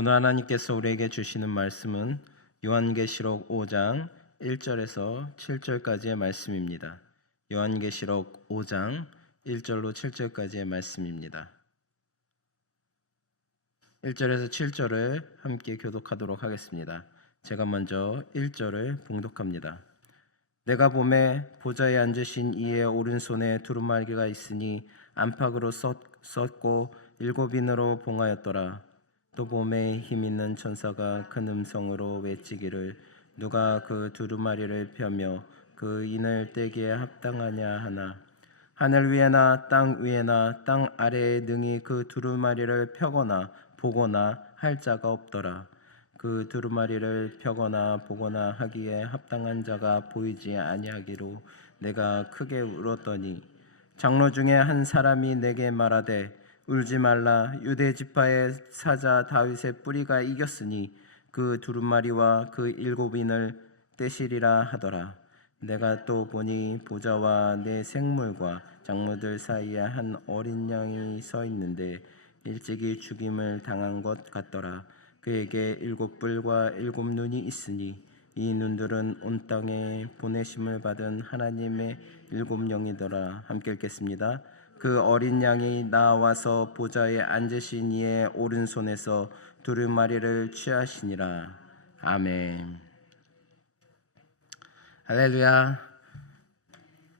오늘 하나님께서 우리에게 주시는 말씀은 요한계시록 5장 1절에서 7절까지의 말씀입니다. 요한계시록 5장 1절로 7절까지의 말씀입니다. 1절에서 7절을 함께 교독하도록 하겠습니다. 제가 먼저 1절을 봉독합니다. 내가 보매 보좌에 앉으신 이의 오른손에 두루마리가 있으니 안팎으로 썼고 7인으로 봉하였더라. 또 보매 힘있는 천사가 큰 음성으로 외치기를 누가 그 두루마리를 펴며 그 인을 떼기에 합당하냐 하나. 하늘 위에나 땅 위에나 땅 아래에 능히 그 두루마리를 펴거나 보거나 할 자가 없더라. 그 두루마리를 펴거나 보거나 하기에 합당한 자가 보이지 아니하기로 내가 크게 울었더니 장로 중에 한 사람이 내게 말하되 울지 말라. 유대 지파의 사자 다윗의 뿌리가 이겼으니 그 두루마리와 그 7인을 떼시리라 하더라. 내가 또 보니 보좌와 내 생물과 장로들 사이에 한 어린 양이 서 있는데 일찍이 죽임을 당한 것 같더라. 그에게 7뿔과 7눈이 있으니 이 눈들은 온 땅에 보내심을 받은 하나님의 7영이더라. 함께 읽겠습니다. 그 어린 양이 나와서 보좌에 앉으신 이의 오른손에서 두루마리를 취하시니라. 아멘. 할렐루야.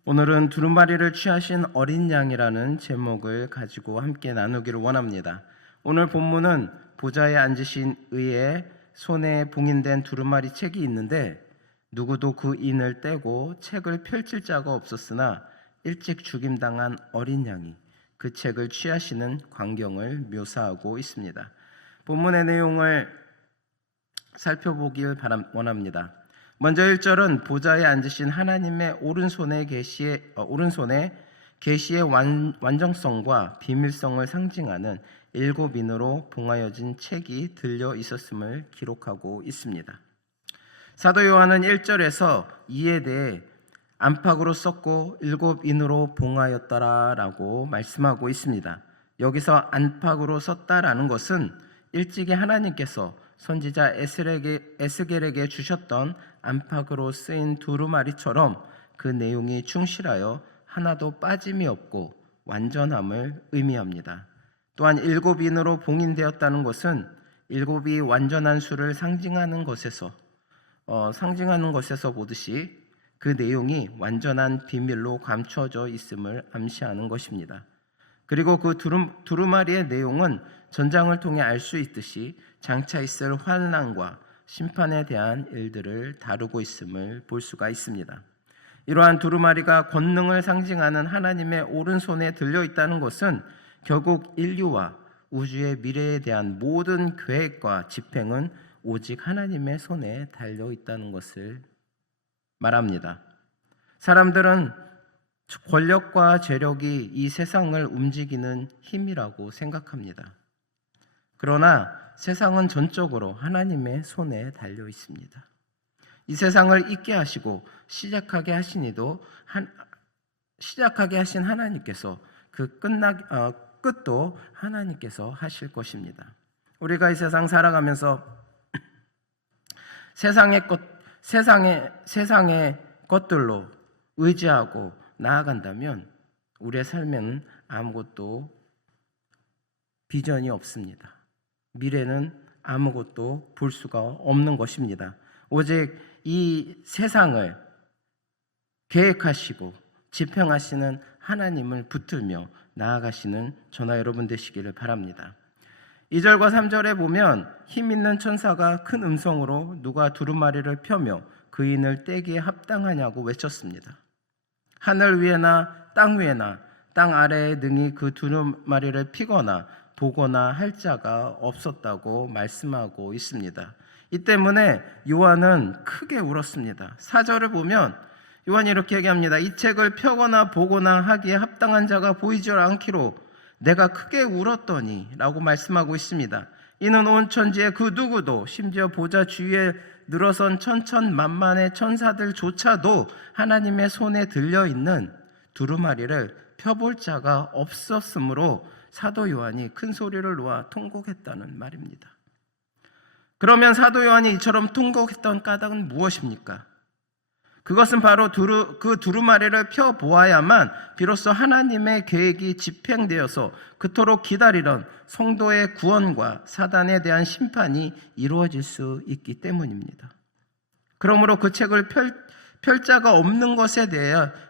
오늘은 두루마리를 취하신 어린 양이라는 제목을 가지고 함께 나누기를 원합니다. 오늘 본문은 보좌에 앉으신 의의 손에 봉인된 두루마리 책이 있는데 누구도 그 인을 떼고 책을 펼칠 자가 없었으나 일찍 죽임당한 어린 양이 그 책을 취하시는 광경을 묘사하고 있습니다. 본문의 내용을 살펴보길 원합니다. 먼저 1절은 보좌에 앉으신 하나님의 오른손의 계시의 완전성과 비밀성을 상징하는 7인으로 봉하여진 책이 들려 있었음을 기록하고 있습니다. 사도 요한은 1절에서 이에 대해 안팎으로 썼고 7인으로 봉하였더라라고 말씀하고 있습니다. 여기서 안팎으로 썼다라는 것은 일찍이 하나님께서 선지자 에스겔에게 주셨던 안팎으로 쓰인 두루마리처럼 그 내용이 충실하여 하나도 빠짐이 없고 완전함을 의미합니다. 또한 7인으로 봉인되었다는 것은 7이 완전한 수를 상징하는 것에서 보듯이 그 내용이 완전한 비밀로 감춰져 있음을 암시하는 것입니다. 그리고 그 두루마리의 내용은 전장을 통해 알 수 있듯이 장차 있을 환난과 심판에 대한 일들을 다루고 있음을 볼 수가 있습니다. 이러한 두루마리가 권능을 상징하는 하나님의 오른손에 들려 있다는 것은 결국 인류와 우주의 미래에 대한 모든 계획과 집행은 오직 하나님의 손에 달려 있다는 것을 말합니다. 사람들은 권력과 재력이 이 세상을 움직이는 힘이라고 생각합니다. 그러나 세상은 전적으로 하나님의 손에 달려 있습니다. 이 세상을 있게 하시고 시작하게 하신 하나님께서 그 끝도 하나님께서 하실 것입니다. 우리가 이 세상 살아가면서 세상의 것들로 의지하고 나아간다면 우리의 삶에는 아무것도 비전이 없습니다. 미래는 아무것도 볼 수가 없는 것입니다. 오직 이 세상을 계획하시고 집행하시는 하나님을 붙들며 나아가시는 저나 여러분 되시기를 바랍니다. 2절과 3절에 보면 힘 있는 천사가 큰 음성으로 누가 두루마리를 펴며 그 인을 떼기에 합당하냐고 외쳤습니다. 하늘 위에나 땅 아래에 능히 그 두루마리를 피거나 보거나 할 자가 없었다고 말씀하고 있습니다. 이 때문에 요한은 크게 울었습니다. 4절을 보면 요한이 이렇게 얘기합니다. 이 책을 펴거나 보거나 하기에 합당한 자가 보이지 않기로 내가 크게 울었더니 라고 말씀하고 있습니다. 이는 온 천지의 그 누구도 심지어 보좌 주위에 늘어선 천천만만의 천사들조차도 하나님의 손에 들려있는 두루마리를 펴볼 자가 없었으므로 사도 요한이 큰 소리를 놓아 통곡했다는 말입니다. 그러면 사도 요한이 이처럼 통곡했던 까닭은 무엇입니까? 그것은 바로 그 두루마리를 펴보아야만 비로소 하나님의 계획이 집행되어서 그토록 기다리던 성도의 구원과 사단에 대한 심판이 이루어질 수 있기 때문입니다. 그러므로 그 책을 펼 자가 없는 것에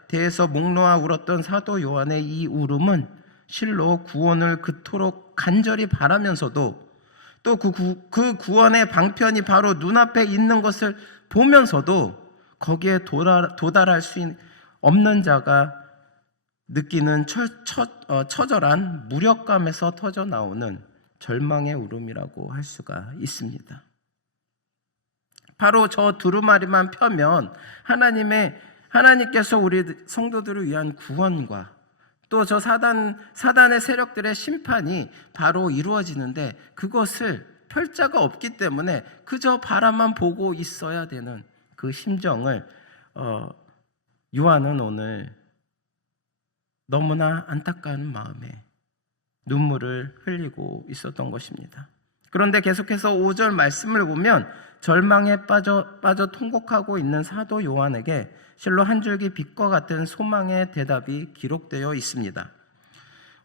대해서 목 놓아 울었던 사도 요한의 이 울음은 실로 구원을 그토록 간절히 바라면서도 또 그 구원의 방편이 바로 눈앞에 있는 것을 보면서도 거기에 도달할 수 없는 자가 느끼는 처절한 무력감에서 터져 나오는 절망의 울음이라고 할 수가 있습니다. 바로 저 두루마리만 펴면 하나님께서 우리 성도들을 위한 구원과 또 저 사단의 세력들의 심판이 바로 이루어지는데 그것을 펼 자가 없기 때문에 그저 바라만 보고 있어야 되는 그 심정을 요한은 오늘 너무나 안타까운 마음에 눈물을 흘리고 있었던 것입니다. 그런데 계속해서 5절 말씀을 보면 절망에 빠져 통곡하고 있는 사도 요한에게 실로 한 줄기 빛과 같은 소망의 대답이 기록되어 있습니다.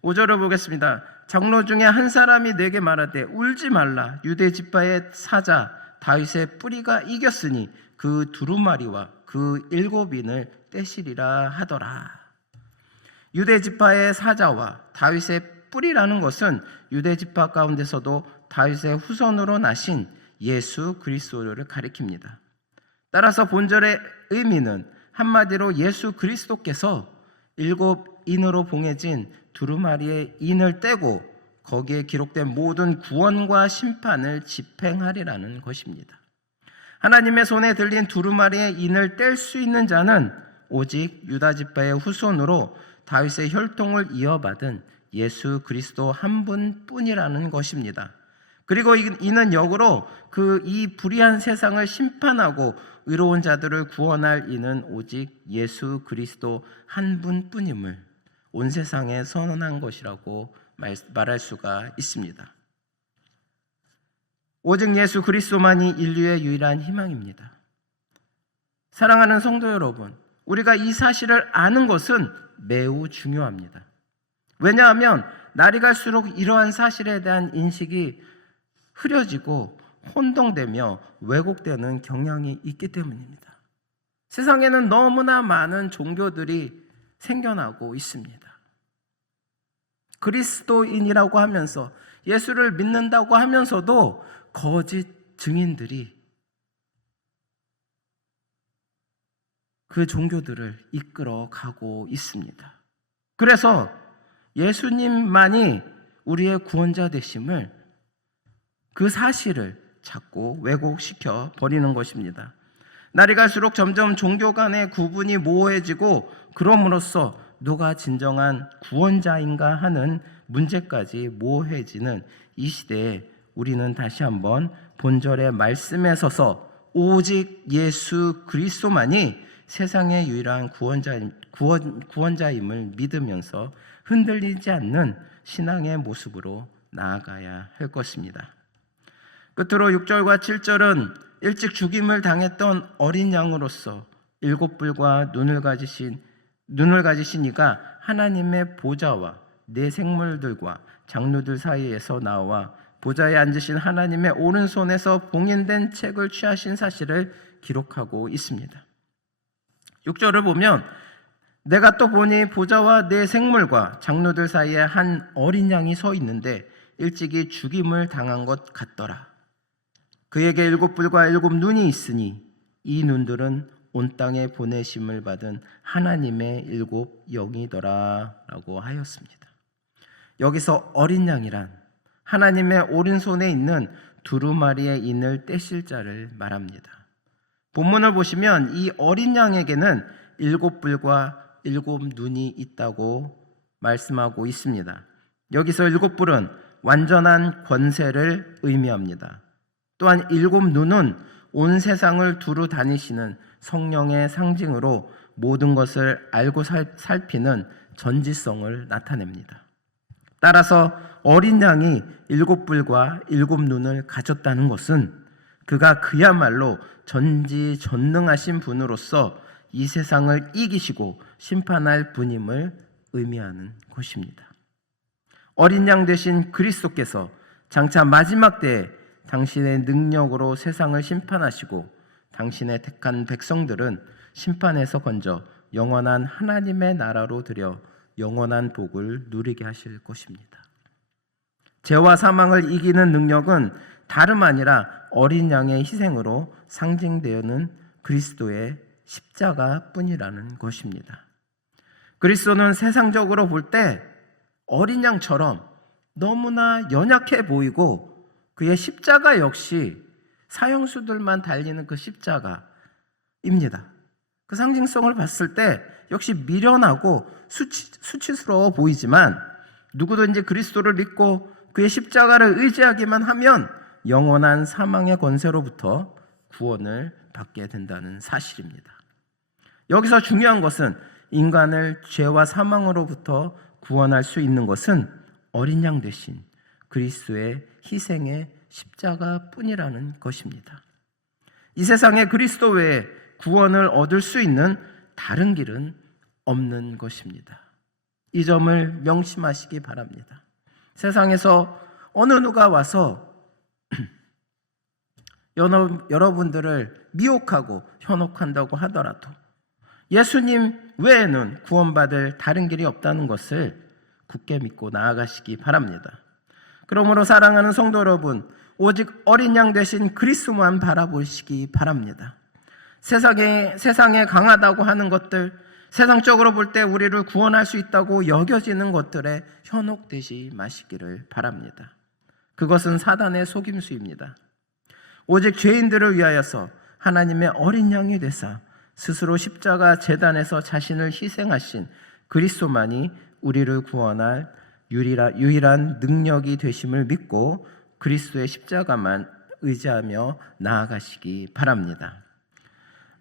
5절을 보겠습니다. 장로 중에 한 사람이 내게 말하되 울지 말라. 유대 지파의 사자 다윗의 뿌리가 이겼으니 그 두루마리와 그 7인을 떼시리라 하더라. 유대 지파의 사자와 다윗의 뿌리라는 것은 유대 지파 가운데서도 다윗의 후손으로 나신 예수 그리스도를 가리킵니다. 따라서 본절의 의미는 한마디로 예수 그리스도께서 7인으로 봉해진 두루마리의 인을 떼고 거기에 기록된 모든 구원과 심판을 집행하리라는 것입니다. 하나님의 손에 들린 두루마리의 인을 뗄 수 있는 자는 오직 유다 지파의 후손으로 다윗의 혈통을 이어받은 예수 그리스도 한 분뿐이라는 것입니다. 그리고 이는 역으로 이 불의한 세상을 심판하고 의로운 자들을 구원할 이는 오직 예수 그리스도 한 분뿐임을 온 세상에 선언한 것이라고 말할 수가 있습니다. 오직 예수 그리스도만이 인류의 유일한 희망입니다. 사랑하는 성도 여러분, 우리가 이 사실을 아는 것은 매우 중요합니다. 왜냐하면 날이 갈수록 이러한 사실에 대한 인식이 흐려지고 혼동되며 왜곡되는 경향이 있기 때문입니다. 세상에는 너무나 많은 종교들이 생겨나고 있습니다. 그리스도인이라고 하면서 예수를 믿는다고 하면서도 거짓 증인들이 그 종교들을 이끌어 가고 있습니다. 그래서 예수님만이 우리의 구원자 되심을 그 사실을 자꾸 왜곡시켜 버리는 것입니다. 날이 갈수록 점점 종교 간의 구분이 모호해지고 그럼으로써 누가 진정한 구원자인가 하는 문제까지 모호해지는 이 시대에 우리는 다시 한번 본절의 말씀에 서서 오직 예수 그리스도만이 세상의 유일한 구원자임을 믿으면서 흔들리지 않는 신앙의 모습으로 나아가야 할 것입니다. 끝으로 6절과 7절은 일찍 죽임을 당했던 어린 양으로서 7뿔과 눈을 가지신 이가 하나님의 보좌와 내 생물들과 장로들 사이에서 나와 보좌에 앉으신 하나님의 오른손에서 봉인된 책을 취하신 사실을 기록하고 있습니다. 6절을 보면 내가 또 보니 보좌와 내 생물과 장로들 사이에 한 어린 양이 서 있는데 일찍이 죽임을 당한 것 같더라. 그에게 7뿔과 7눈이 있으니 이 눈들은 온 땅에 보내심을 받은 하나님의 7영이더라 라고 하였습니다. 여기서 어린 양이란 하나님의 오른손에 있는 두루마리의 인을 떼실 자를 말합니다. 본문을 보시면 이 어린 양에게는 7뿔과 7눈이 있다고 말씀하고 있습니다. 여기서 7뿔은 완전한 권세를 의미합니다. 또한 7눈은 온 세상을 두루 다니시는 성령의 상징으로 모든 것을 알고 살피는 전지성을 나타냅니다. 따라서 어린 양이 7뿔과 7눈을 가졌다는 것은 그가 그야말로 전지전능하신 분으로서 이 세상을 이기시고 심판할 분임을 의미하는 것입니다. 어린 양 되신 그리스도께서 장차 마지막 때에 당신의 능력으로 세상을 심판하시고 당신의 택한 백성들은 심판에서 건져 영원한 하나님의 나라로 들여 영원한 복을 누리게 하실 것입니다. 죄와 사망을 이기는 능력은 다름 아니라 어린 양의 희생으로 상징되는 그리스도의 십자가뿐이라는 것입니다. 그리스도는 세상적으로 볼 때 어린 양처럼 너무나 연약해 보이고 그의 십자가 역시 사형수들만 달리는 그 십자가입니다. 그 상징성을 봤을 때 역시 미련하고 수치스러워 보이지만 누구든지 그리스도를 믿고 그의 십자가를 의지하기만 하면 영원한 사망의 권세로부터 구원을 받게 된다는 사실입니다. 여기서 중요한 것은 인간을 죄와 사망으로부터 구원할 수 있는 것은 어린 양 대신 그리스도의 희생의 십자가뿐이라는 것입니다. 이 세상에 그리스도 외에 구원을 얻을 수 있는 다른 길은 없는 것입니다. 이 점을 명심하시기 바랍니다. 세상에서 어느 누가 와서 여러분들을 미혹하고 현혹한다고 하더라도 예수님 외에는 구원받을 다른 길이 없다는 것을 굳게 믿고 나아가시기 바랍니다. 그러므로 사랑하는 성도 여러분, 오직 어린 양 되신 그리스도만 바라보시기 바랍니다. 세상에 강하다고 하는 것들, 세상적으로 볼 때 우리를 구원할 수 있다고 여겨지는 것들에 현혹되지 마시기를 바랍니다. 그것은 사단의 속임수입니다. 오직 죄인들을 위하여서 하나님의 어린 양이 되사 스스로 십자가 제단에서 자신을 희생하신 그리스도만이 우리를 구원할 유일한 능력이 되심을 믿고 그리스도의 십자가만 의지하며 나아가시기 바랍니다.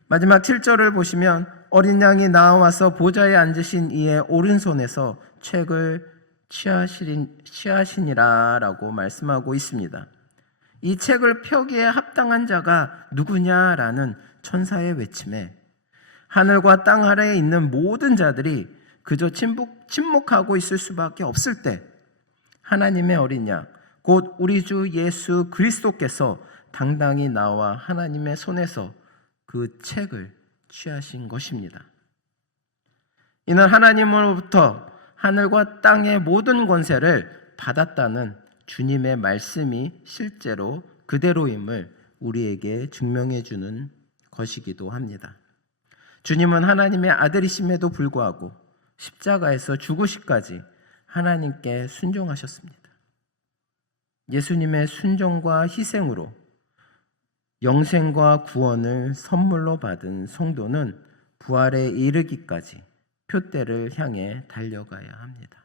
마지막 7절을 보시면 어린 양이 나와서 보좌에 앉으신 이의 오른손에서 책을 취하시니라 라고 말씀하고 있습니다. 이 책을 펴기에 합당한 자가 누구냐라는 천사의 외침에 하늘과 땅 아래에 있는 모든 자들이 그저 침묵하고 있을 수밖에 없을 때 하나님의 어린 양, 곧 우리 주 예수 그리스도께서 당당히 나와 하나님의 손에서 그 책을 취하신 것입니다. 이는 하나님으로부터 하늘과 땅의 모든 권세를 받았다는 주님의 말씀이 실제로 그대로임을 우리에게 증명해 주는 것이기도 합니다. 주님은 하나님의 아들이심에도 불구하고 십자가에서 죽으시까지 하나님께 순종하셨습니다. 예수님의 순종과 희생으로 영생과 구원을 선물로 받은 성도는 부활에 이르기까지 표대를 향해 달려가야 합니다.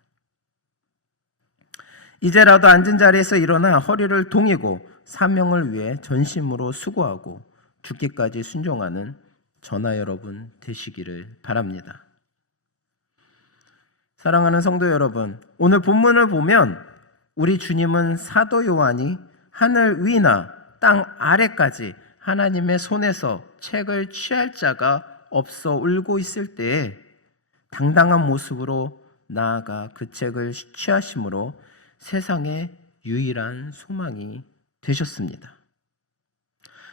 이제라도 앉은 자리에서 일어나 허리를 동이고 사명을 위해 전심으로 수고하고 죽기까지 순종하는 저나 여러분 되시기를 바랍니다. 사랑하는 성도 여러분, 오늘 본문을 보면 우리 주님은 사도 요한이 하늘 위나 땅 아래까지 하나님의 손에서 책을 취할 자가 없어 울고 있을 때에 당당한 모습으로 나아가 그 책을 취하심으로 세상의 유일한 소망이 되셨습니다.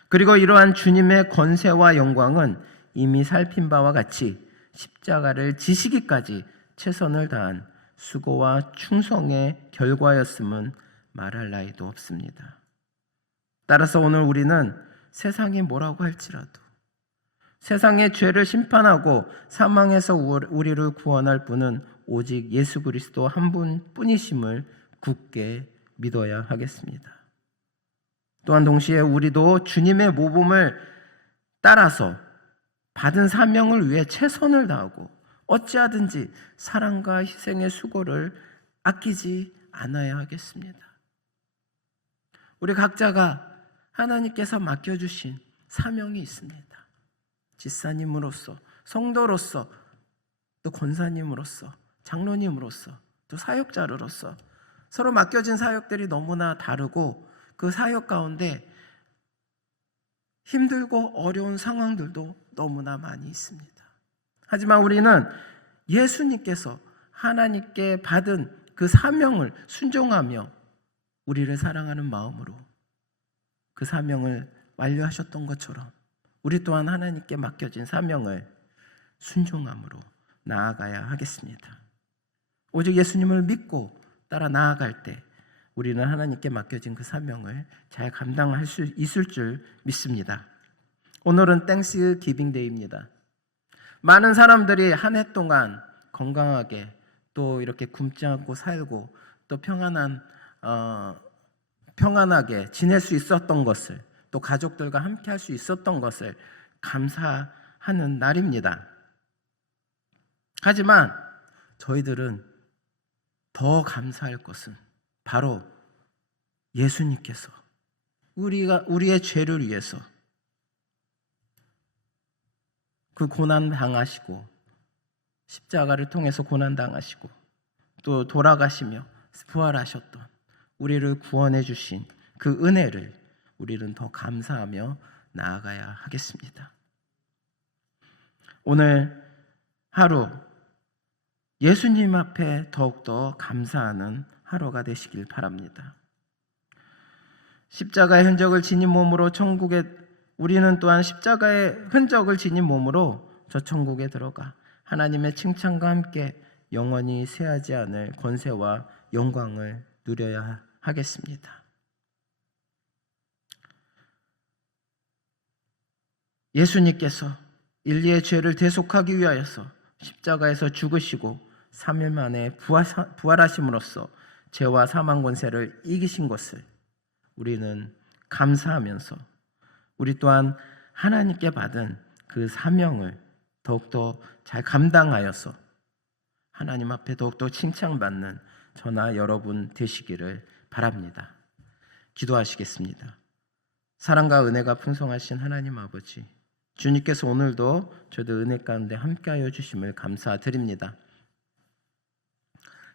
그리고 이러한 주님의 권세와 영광은 이미 살핀 바와 같이 십자가를 지시기까지 최선을 다한 수고와 충성의 결과였음은 말할 나위도 없습니다. 따라서 오늘 우리는 세상이 뭐라고 할지라도 세상의 죄를 심판하고 사망에서 우리를 구원할 분은 오직 예수 그리스도 한 분뿐이심을 굳게 믿어야 하겠습니다. 또한 동시에 우리도 주님의 모범을 따라서 받은 사명을 위해 최선을 다하고 어찌하든지 사랑과 희생의 수고를 아끼지 않아야 하겠습니다. 우리 각자가 하나님께서 맡겨주신 사명이 있습니다. 집사님으로서, 성도로서, 또 권사님으로서, 장로님으로서, 또 사역자로서 서로 맡겨진 사역들이 너무나 다르고 그 사역 가운데 힘들고 어려운 상황들도 너무나 많이 있습니다. 하지만 우리는 예수님께서 하나님께 받은 그 사명을 순종하며 우리를 사랑하는 마음으로 그 사명을 완료하셨던 것처럼 우리 또한 하나님께 맡겨진 사명을 순종함으로 나아가야 하겠습니다. 오직 예수님을 믿고 따라 나아갈 때 우리는 하나님께 맡겨진 그 사명을 잘 감당할 수 있을 줄 믿습니다. 오늘은 땡스 기빙 데이입니다. 많은 사람들이 한 해 동안 건강하게 또 이렇게 굶지 않고 살고 또 평안하게 지낼 수 있었던 것을, 또 가족들과 함께 할 수 있었던 것을 감사하는 날입니다. 하지만 저희들은 더 감사할 것은 바로 예수님께서 우리의 죄를 위해서 그 고난 당하시고 십자가를 통해서 고난 당하시고 또 돌아가시며 부활하셨던 우리를 구원해 주신 그 은혜를 우리는 더 감사하며 나아가야 하겠습니다. 오늘 하루 예수님 앞에 더욱더 감사하는 하루가 되시길 바랍니다. 십자가의 흔적을 지닌 몸으로 우리는 또한 십자가의 흔적을 지닌 몸으로 저 천국에 들어가 하나님의 칭찬과 함께 영원히 쇠하지 않을 권세와 영광을 누려야 하겠습니다. 예수님께서 인류의 죄를 대속하기 위하여서 십자가에서 죽으시고 3일 만에 부활하심으로써 죄와 사망 권세를 이기신 것을 우리는 감사하면서 우리 또한 하나님께 받은 그 사명을 더욱더 잘 감당하여서 하나님 앞에 더욱더 칭찬받는 저나 여러분 되시기를 바랍니다. 기도하시겠습니다. 사랑과 은혜가 풍성하신 하나님 아버지, 주님께서 오늘도 저희들 은혜 가운데 함께하여 주심을 감사드립니다.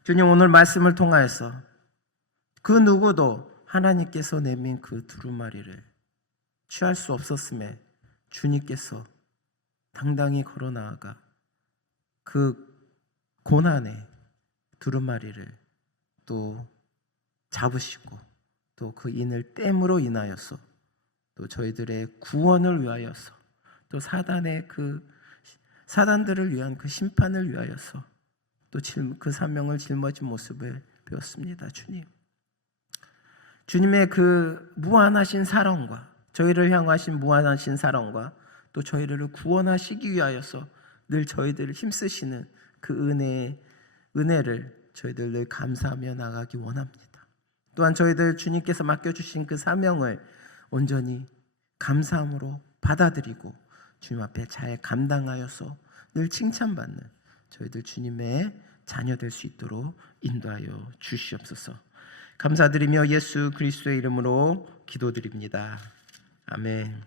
주님, 오늘 말씀을 통하여서 그 누구도 하나님께서 내민 그 두루마리를 취할 수 없었음에 주님께서 당당히 걸어 나아가 그 고난의 두루마리를 또 잡으시고 또 그 인을 땜으로 인하여서 또 저희들의 구원을 위하여서 또 사단들을 위한 그 심판을 위하여서 또 그 사명을 짊어진 모습을 배웠습니다. 주님의 그 무한하신 사랑과 저희를 향하신 무한하신 사랑과 또 저희를 구원하시기 위하여서 늘 저희들을 힘쓰시는 그 은혜를 저희들 늘 감사하며 나가기 원합니다. 또한 저희들 주님께서 맡겨주신 그 사명을 온전히 감사함으로 받아들이고 주님 앞에 잘 감당하여서 늘 칭찬받는 저희들 주님의 자녀 될 수 있도록 인도하여 주시옵소서. 감사드리며 예수 그리스도의 이름으로 기도드립니다. 아멘.